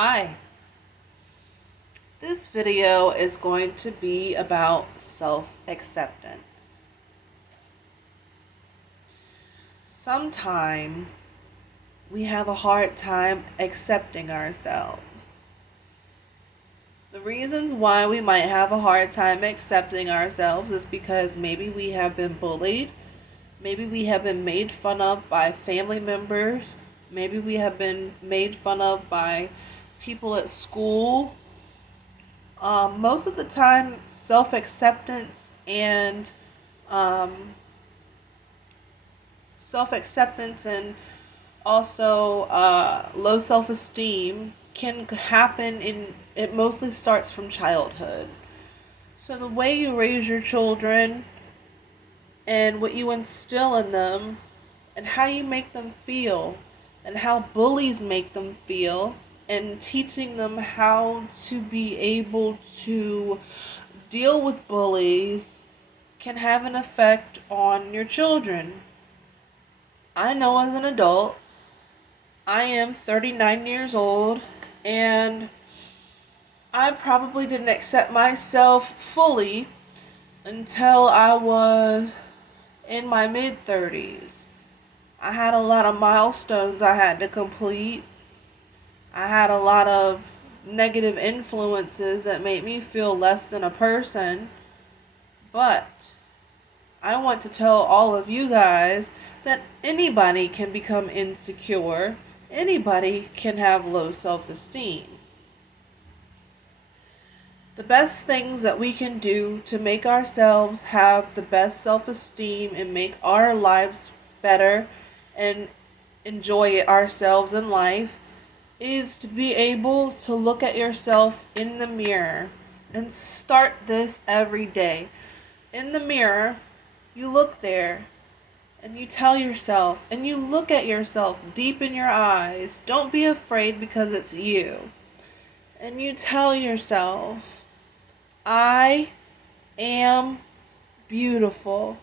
Hi, this video is going to be about self-acceptance. Sometimes we have a hard time accepting ourselves. The reasons why we might have a hard time accepting ourselves is because maybe we have been bullied, maybe we have been made fun of by family members, maybe we have been made fun of by people at school. Most of the time, self acceptance and um, also low self esteem can happen in it mostly starts from childhood. So the way you raise your children and what you instill in them and how you make them feel and how bullies make them feel and teaching them how to be able to deal with bullies can have an effect on your children. I know as an adult, I am 39 years old, and I probably didn't accept myself fully until I was in my mid 30s. I had a lot of milestones I had to complete. I had a lot of negative influences that made me feel less than a person. But I want to tell all of you guys that anybody can become insecure. Anybody can have low self-esteem. The best things that we can do to make ourselves have the best self-esteem and make our lives better and enjoy ourselves in life is to be able to look at yourself in the mirror and start this every day. In the mirror, you look there and you tell yourself and you look at yourself deep in your eyes. Don't be afraid because it's you. And you tell yourself, I am beautiful.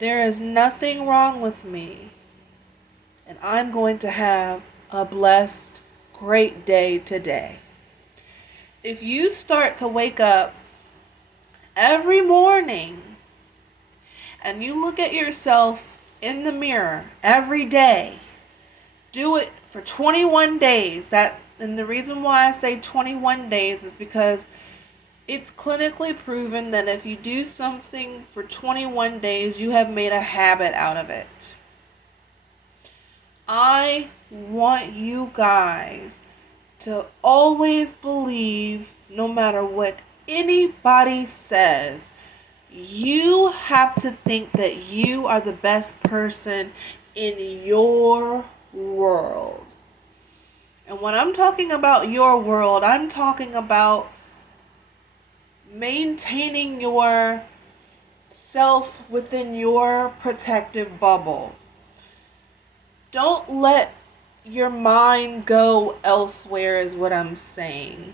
There is nothing wrong with me. And I'm going to have a blessed, great day today. If you start to wake up every morning and you look at yourself in the mirror every day, do it for 21 days. And the reason why I say 21 days is because it's clinically proven that if you do something for 21 days, you have made a habit out of it. I want you guys to always believe, no matter what anybody says, you have to think that you are the best person in your world. And when I'm talking about your world, I'm talking about maintaining your self within your protective bubble. Don't let your mind go elsewhere, is what I'm saying.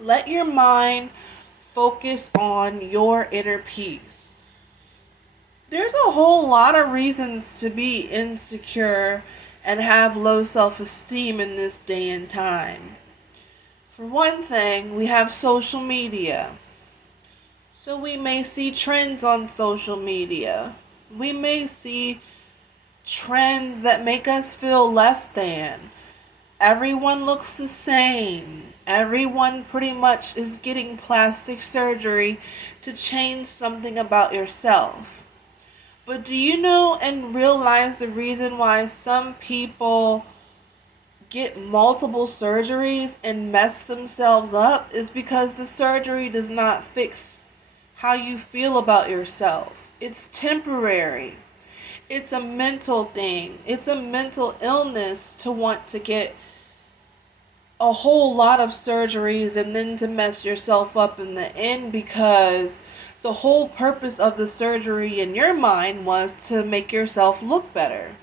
Let your mind focus on your inner peace. There's a whole lot of reasons to be insecure and have low self-esteem in this day and time. For one thing, we have social media. So we may see trends on social media. We may see trends that make us feel less than. Everyone looks the same. Everyone pretty much is getting plastic surgery to change something about yourself. But do you know and realize the reason why some people get multiple surgeries and mess themselves up is because the surgery does not fix how you feel about yourself. It's temporary. It's a mental thing. It's a mental illness to want to get a whole lot of surgeries and then to mess yourself up in the end, because the whole purpose of the surgery in your mind was to make yourself look better.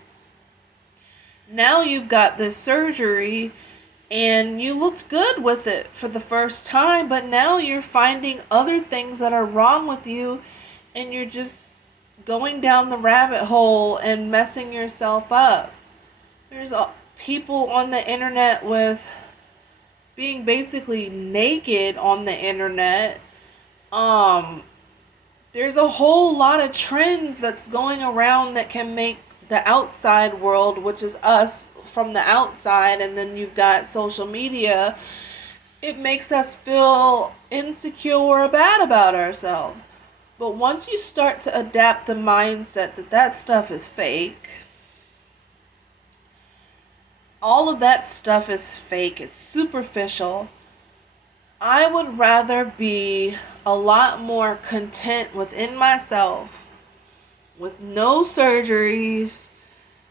Now you've got this surgery and you looked good with it for the first time, but now you're finding other things that are wrong with you and you're just going down the rabbit hole and messing yourself up. There's people on the internet with being basically naked on the internet. Um, there's a whole lot of trends that's going around that can make the outside world, which is us from the outside, and then you've got social media, it makes us feel insecure or bad about ourselves. But once you start to adapt the mindset that that stuff is fake, all of that stuff is fake, it's superficial, I would rather be a lot more content within myself, with no surgeries,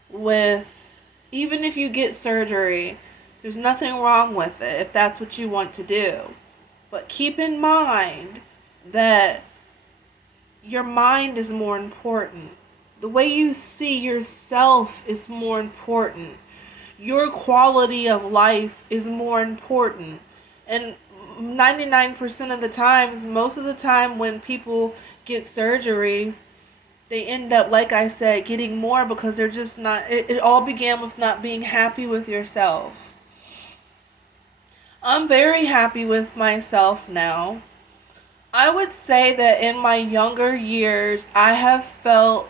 with, even if you get surgery, there's nothing wrong with it if that's what you want to do. But keep in mind that your mind is more important. The way you see yourself is more important. Your quality of life is more important. And 99% of the times, most of the time when people get surgery, they end up, like I said, getting more because they're just not, it all began with not being happy with yourself. I'm very happy with myself now. I would say that in my younger years, I have felt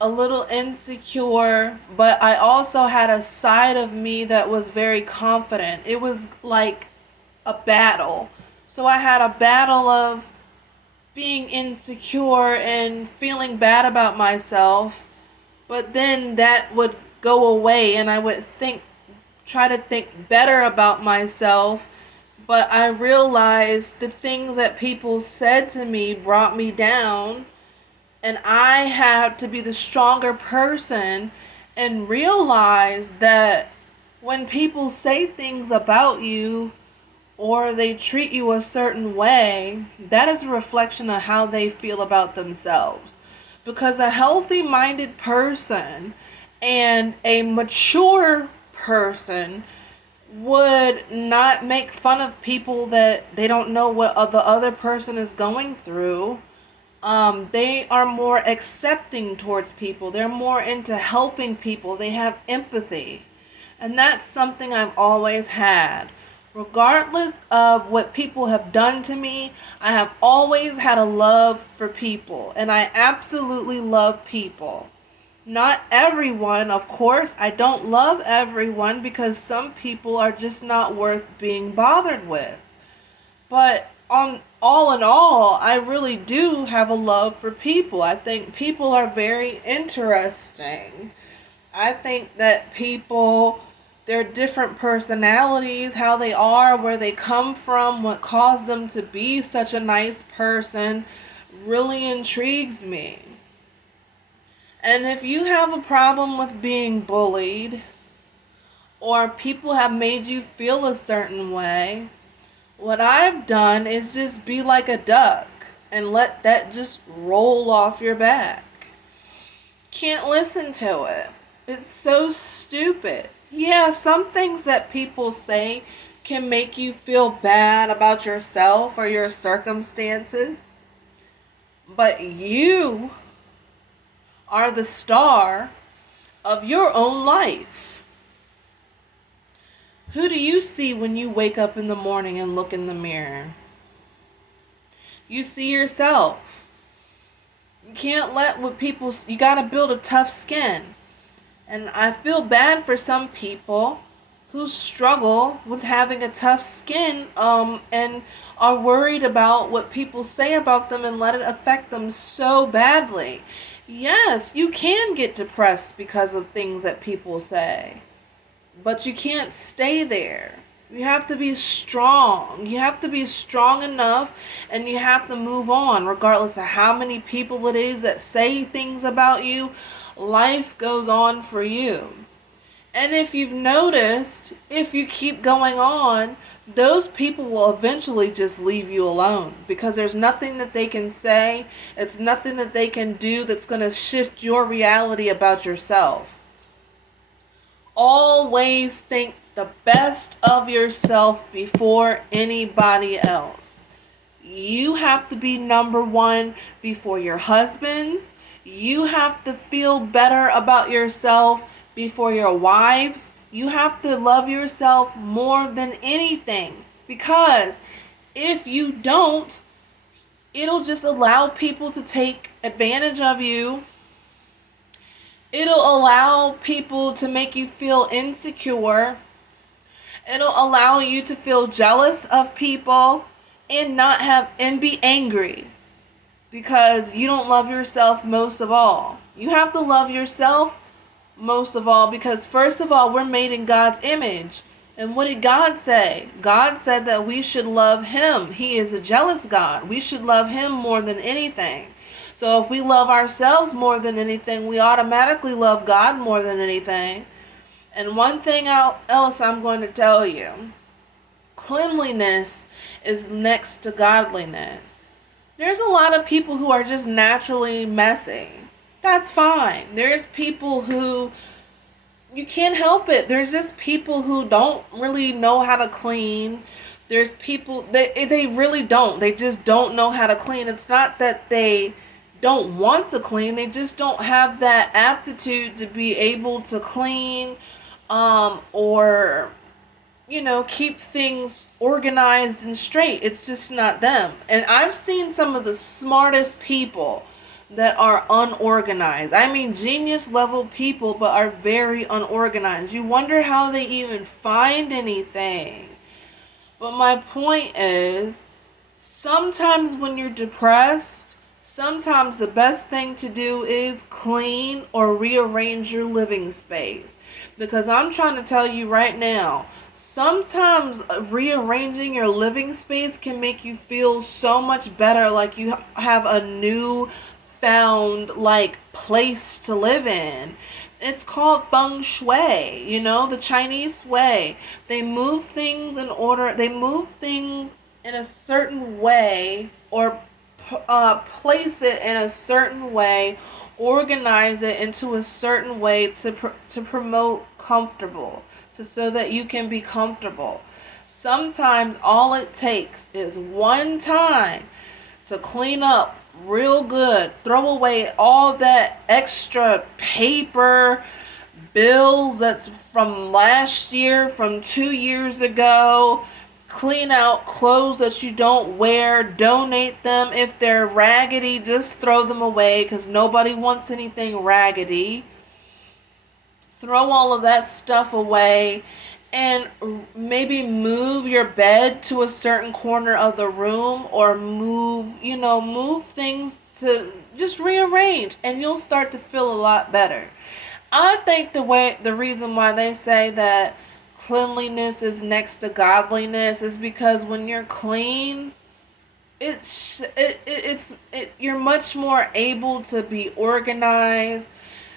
a little insecure, but I also had a side of me that was very confident. It was like a battle. So I had a battle of being insecure and feeling bad about myself, but then that would go away and I would try to think better about myself. But I realized the things that people said to me brought me down, and I had to be the stronger person and realize that when people say things about you or they treat you a certain way, that is a reflection of how they feel about themselves. Because a healthy minded person and a mature person would not make fun of people that they don't know what the other person is going through. They are more accepting towards people. They're more into helping people. They have empathy. And that's something I've always had. Regardless of what people have done to me, I have always had a love for people. And I absolutely love people. Not everyone, of course. I don't love everyone because some people are just not worth being bothered with. But on all in all, I really do have a love for people. I think people are very interesting. I think that people, their different personalities, how they are, where they come from, what caused them to be such a nice person, really intrigues me. And if you have a problem with being bullied, or people have made you feel a certain way, what I've done is just be like a duck and let that just roll off your back. Can't listen to it. It's so stupid. Yeah, some things that people say can make you feel bad about yourself or your circumstances, but you are the star of your own life. Who do you see when you wake up in the morning and look in the mirror? You see yourself. You can't let what people, you gotta build a tough skin. And I feel bad for some people who struggle with having a tough skin, and are worried about what people say about them and let it affect them so badly. Yes, you can get depressed because of things that people say, but you can't stay there. You have to be strong. You have to be strong enough, and you have to move on regardless of how many people it is that say things about you. Life goes on for you. And if you've noticed, if you keep going on, those people will eventually just leave you alone because there's nothing that they can say. It's nothing that they can do that's going to shift your reality about yourself. Always think the best of yourself before anybody else. You have to be number one before your husbands. You have to feel better about yourself before your wives. You have to love yourself more than anything, because if you don't, it'll just allow people to take advantage of you. It'll allow people to make you feel insecure. It'll allow you to feel jealous of people and be angry because you don't love yourself most of all. You have to love yourself most of all, because first of all, we're made in God's image. And what did God say? God said that we should love him. He is a jealous God. We should love him more than anything. So if we love ourselves more than anything, we automatically love God more than anything. And one thing else I'm going to tell you: cleanliness is next to godliness. There's a lot of people who are just naturally messy. That's fine. There's people who you can't help it. There's just people who don't really know how to clean. There's people they really don't. They just don't know how to clean. It's not that they don't want to clean. They just don't have that aptitude to be able to clean, or keep things organized and straight. It's just not them. And I've seen some of the smartest people that are unorganized. I mean, genius level people, but are very unorganized. You wonder how they even find anything. But my point is, sometimes when you're depressed, sometimes the best thing to do is clean or rearrange your living space. Because I'm trying to tell you right now, sometimes rearranging your living space can make you feel so much better, like you have a new found place to live in. It's called feng shui, the Chinese way. They move things in order. They move things in a certain way, or place it in a certain way, organize it into a certain way to promote comfortable, so that you can be comfortable. Sometimes all it takes is one time to clean up real good, throw away all that extra paper, bills that's from last year, from 2 years ago. Clean out clothes that you don't wear, donate them. If they're raggedy, just throw them away, because nobody wants anything raggedy. Throw all of that stuff away, and maybe move your bed to a certain corner of the room, or move things to just rearrange, and you'll start to feel a lot better. I think the reason why they say that cleanliness is next to godliness is because when you're clean, you're much more able to be organized.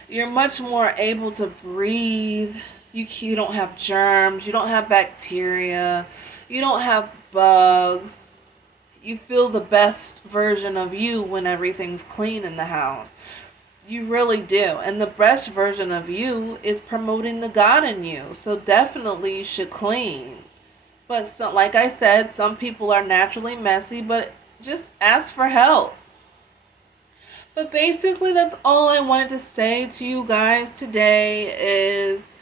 You're much more able to breathe. You don't have germs. You don't have bacteria. You don't have bugs. You feel the best version of you when everything's clean in the house. You really do. And the best version of you is promoting the God in you. So definitely you should clean. But like I said, some people are naturally messy, but just ask for help. But basically, that's all I wanted to say to you guys today is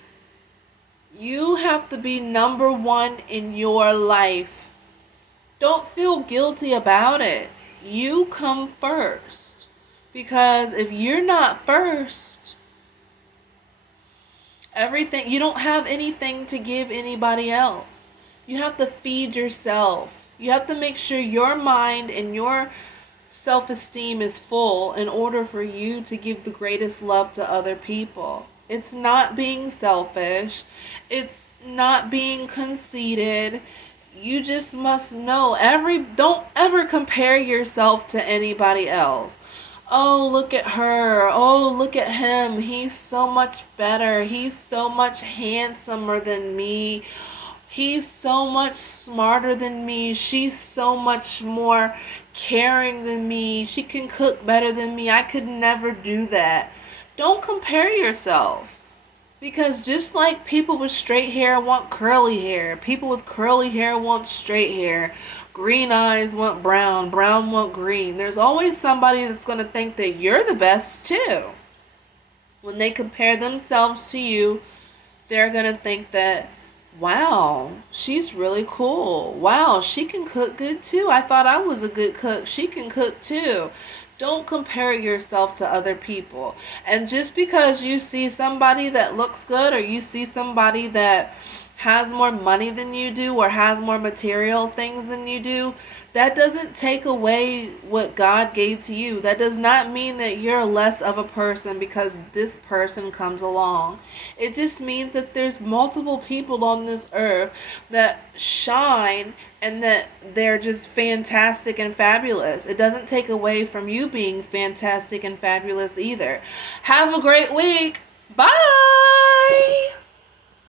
you have to be number one in your life. Don't feel guilty about it. You come first. Because if you're not first, you don't have anything to give anybody else. You have to feed yourself. You have to make sure your mind and your self-esteem is full in order for you to give the greatest love to other people. It's not being selfish. It's not being conceited. You just must know don't ever compare yourself to anybody else. Oh, look at her. Oh, look at him. He's so much better. He's so much handsomer than me. He's so much smarter than me. She's so much more caring than me. She can cook better than me. I could never do that. Don't compare yourself. Because just like people with straight hair want curly hair, people with curly hair want straight hair, green eyes want brown, brown want green. There's always somebody that's going to think that you're the best too. When they compare themselves to you, They're going to think that, wow, she's really cool. Wow, she can cook good too. I thought I was a good cook. She can cook too. Don't compare yourself to other people. And just because you see somebody that looks good, or you see somebody that has more money than you do, or has more material things than you do, that doesn't take away what God gave to you. That does not mean that you're less of a person because this person comes along. It just means that there's multiple people on this earth that shine and that they're just fantastic and fabulous. It doesn't take away from you being fantastic and fabulous either. Have a great week. Bye.